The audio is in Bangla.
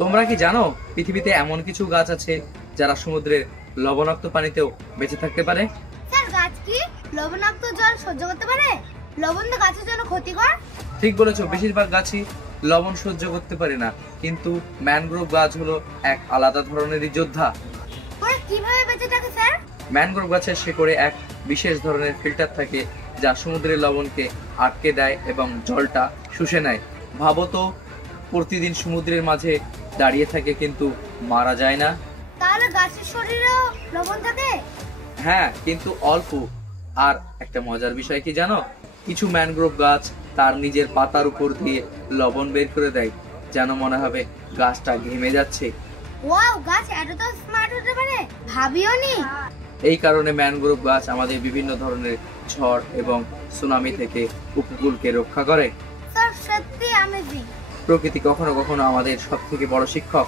তোমরা কি জানো পৃথিবীতে এমন কিছু গাছ আছে যারা সমুদ্রের লবণাক্ত পানিতেও বেঁচে থাকতে পারে? স্যার, গাছ কি লবণাক্ত জল সহ্য করতে পারে? লবণ তো গাছের জন্য ক্ষতিকর। ঠিক বলেছো, বেশিরভাগ গাছই লবণ সহ্য করতে পারে না, কিন্তু ম্যানগ্রোভ গাছ হলো এক আলাদা ধরনেরই যোদ্ধা। ওরা কিভাবে বেঁচে থাকে স্যার? ম্যানগ্রোভ গাছের শিকড়ে এক বিশেষ ধরনের ফিল্টার থাকে যা সমুদ্রের লবণকে আটকে দেয় এবং জলটা শুষে নেয়। ভাবো তো, প্রতিদিন সমুদ্রের মাঝে দাঁড়িয়ে থাকে কিন্তু মারা যায় না। তাহলে গাছের শরীরেও লবণ থাকে? হ্যাঁ, কিন্তু অল্প। আর একটা মজার বিষয় কি জানো, কিছু ম্যানগ্রোভ গাছ তার নিজের পাতার উপর দিয়ে লবণ বের করে দেয়, যেন মনে হবে গাছটা ঘেমে যাচ্ছে। ওয়াও, গাছ এতটা স্মার্ট হতে পারে, ভাবিও নি। এই কারণে ম্যানগ্রোভ গাছ আমাদের বিভিন্ন ধরনের ঝড় এবং সুনামি থেকে উপকূলকে রক্ষা করে। স্যার, সত্যি অ্যামেজিং। প্রকৃতি কখনো কখনো আমাদের সবথেকে বড় শিক্ষক।